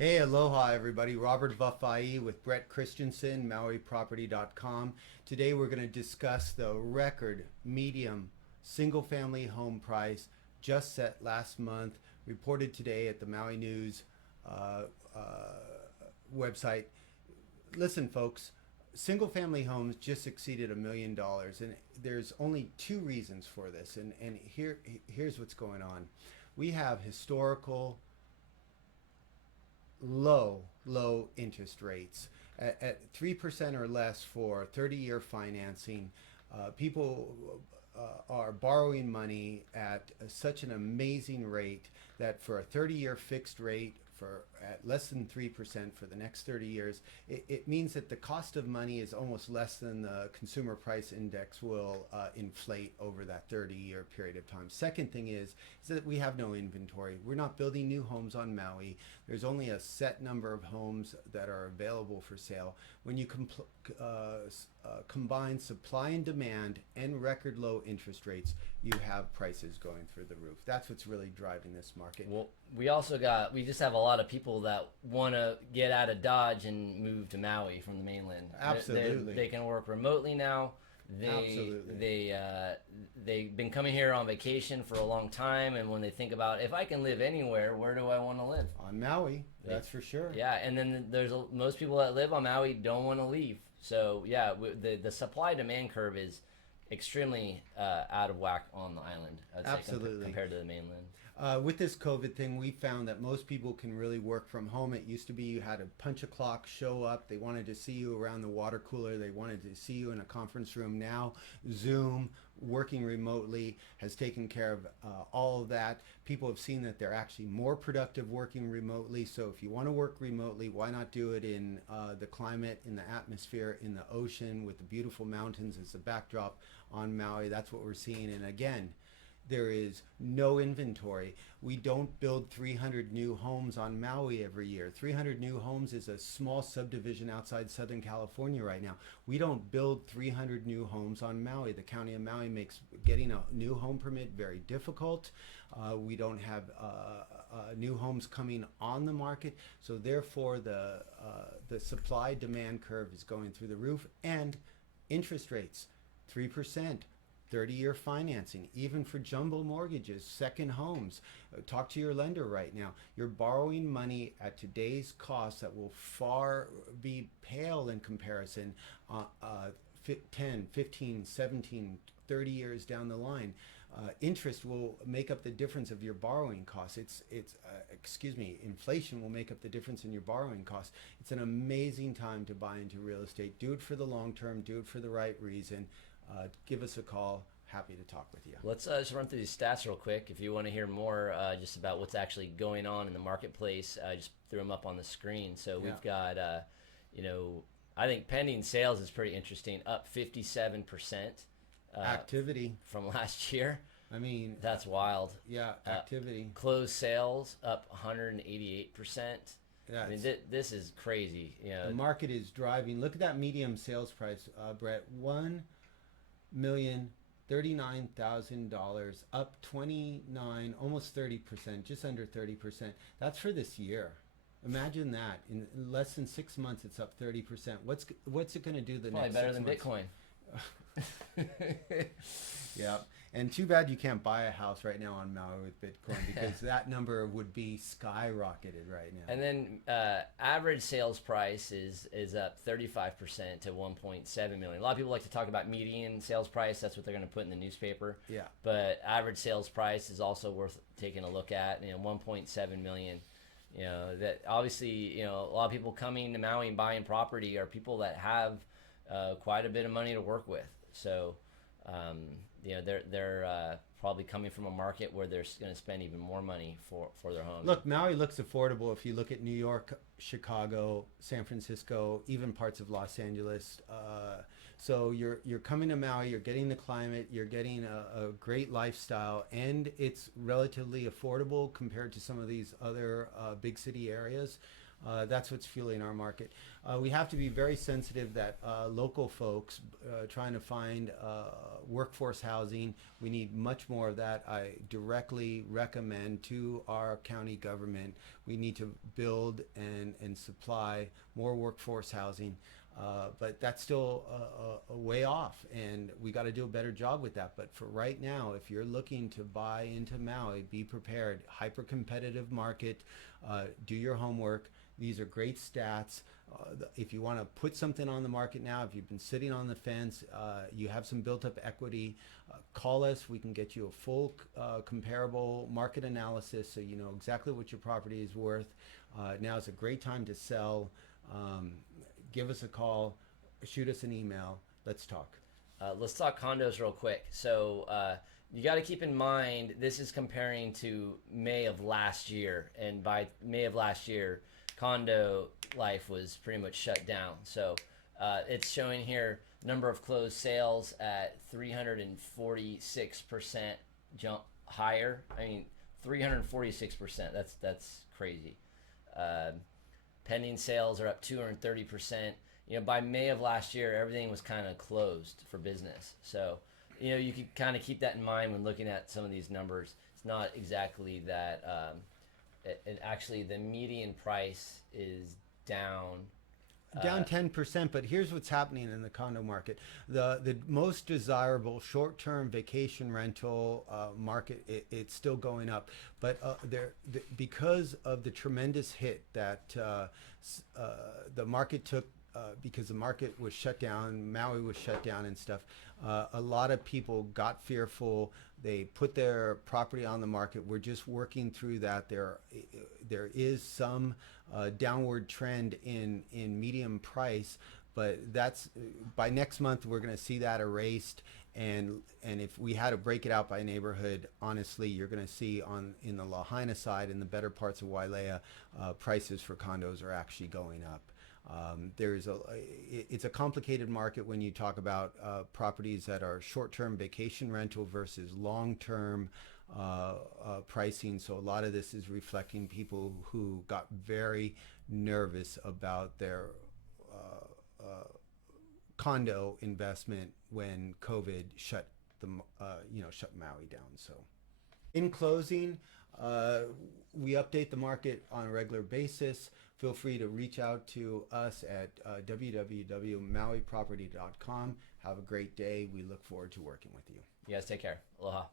Hey, aloha everybody. Robert Vafai with Brett Christensen, MauiProperty.com. Today we're going to discuss the record medium single family home price just set last month, reported today at the Maui News website. Listen, folks, single family homes just exceeded $1 million, and there's only two reasons for this. And here's what's going on. We have historical low interest rates at 3% or less for 30-year financing. People are borrowing money at such an amazing rate that for a 30-year fixed rate for at less than 3% for the next 30 years, it means that the cost of money is almost less than the consumer price index will inflate over that 30-year period of time. Second thing is that we have no inventory. We're not building new homes on Maui. There's only a set number of homes that are available for sale. When you combine supply and demand and record low interest rates, you have prices going through the roof. That's what's really driving this market. Well, we just have a lot of people that want to get out of Dodge and move to Maui from the mainland. Absolutely. They can work remotely now. Absolutely. They've been coming here on vacation for a long time, and when they think about, if I can live anywhere, where do I want to live? On Maui, that's for sure. Yeah, and then most people that live on Maui don't want to leave. So yeah, the supply demand curve is extremely out of whack on the island. I'd say, Absolutely. compared to the mainland. With this COVID thing, we found that most people can really work from home. It used to be you had to punch a clock, show up. They wanted to see you around the water cooler. They wanted to see you in a conference room. Now, Zoom, working remotely, has taken care of all of that. People have seen that they're actually more productive working remotely. So if you want to work remotely, why not do it in the climate, in the atmosphere, in the ocean, with the beautiful mountains as the backdrop on Maui? That's what we're seeing. And again, there is no inventory. We don't build 300 new homes on Maui every year. 300 new homes is a small subdivision outside Southern California right now. We don't build 300 new homes on Maui. The county of Maui makes getting a new home permit very difficult. We don't have new homes coming on the market. So therefore, the supply-demand curve is going through the roof. And interest rates, 3%. 30-year financing, even for jumbo mortgages, second homes. Talk to your lender right now. You're borrowing money at today's cost that will far be pale in comparison 10, 15, 17, 30 years down the line. Interest will make up the difference of your borrowing costs. Inflation will make up the difference in your borrowing costs. It's an amazing time to buy into real estate. Do it for the long term. Do it for the right reason. Give us a call. Happy to talk with you. Let's just run through these stats real quick. If you want to hear more just about what's actually going on in the marketplace, I just threw them up on the screen. So we've got, I think pending sales is pretty interesting, up 57%. Activity. From last year. I mean, that's wild. Yeah, activity. Closed sales up 188%. I mean, this is crazy. The market is driving. Look at that medium sales price, Brett. $1,039,000, up 29, almost 30%, just under 30%. That's for this year. Imagine that. In less than 6 months, it's up 30%. What's it going to do the next 6 months? Probably better than Bitcoin. Yeah, and too bad you can't buy a house right now on Maui with Bitcoin, because that number would be skyrocketed right now. And then average sales price is up 35% to 1.7 million. A lot of people like to talk about median sales price. That's what they're going to put in the newspaper. Yeah. But average sales price is also worth taking a look at. 1.7 million. That obviously, a lot of people coming to Maui and buying property are people that have quite a bit of money to work with. So, they're probably coming from a market where they're going to spend even more money for their homes. Look, Maui looks affordable if you look at New York, Chicago, San Francisco, even parts of Los Angeles. So you're coming to Maui, you're getting the climate, you're getting a great lifestyle, and it's relatively affordable compared to some of these other big city areas. That's what's fueling our market. We have to be very sensitive that local folks trying to find workforce housing, we need much more of that. I directly recommend to our county government, we need to build and supply more workforce housing. But that's still a way off, and we got to do a better job with that. But for right now, if you're looking to buy into Maui, be prepared. Hyper competitive market. Do your homework. These are great stats. If you want to put something on the market now, if you've been sitting on the fence, you have some built up equity, call us. We can get you a full comparable market analysis so you know exactly what your property is worth. Now is a great time to sell. Give us a call, shoot us an email. Let's talk. Let's talk condos real quick. So you got to keep in mind, this is comparing to May of last year. And by May of last year, condo life was pretty much shut down. So it's showing here number of closed sales at 346% jump higher. I mean, 346%. That's crazy. Pending sales are up 230%. You know, by May of last year, everything was kind of closed for business. So, you know, you can kind of keep that in mind when looking at some of these numbers. It's not exactly that. Actually, the median price is down. Down 10%, but here's what's happening in the condo market. The most desirable short-term vacation rental market, it's still going up. But because of the tremendous hit that the market took, because the market was shut down, Maui was shut down and stuff, a lot of people got fearful. They put their property on the market. We're just working through that. There is some downward trend in medium price, but that's by next month we're going to see that erased. And if we had to break it out by neighborhood, honestly, you're going to see in the Lahaina side, in the better parts of Wailea, prices for condos are actually going up. It's a complicated market when you talk about properties that are short-term vacation rental versus long-term pricing. So a lot of this is reflecting people who got very nervous about their condo investment when COVID shut Maui down. So, in closing, we update the market on a regular basis. Feel free to reach out to us at www.mauiproperty.com. Have a great day. We look forward to working with you. You guys take care. Aloha.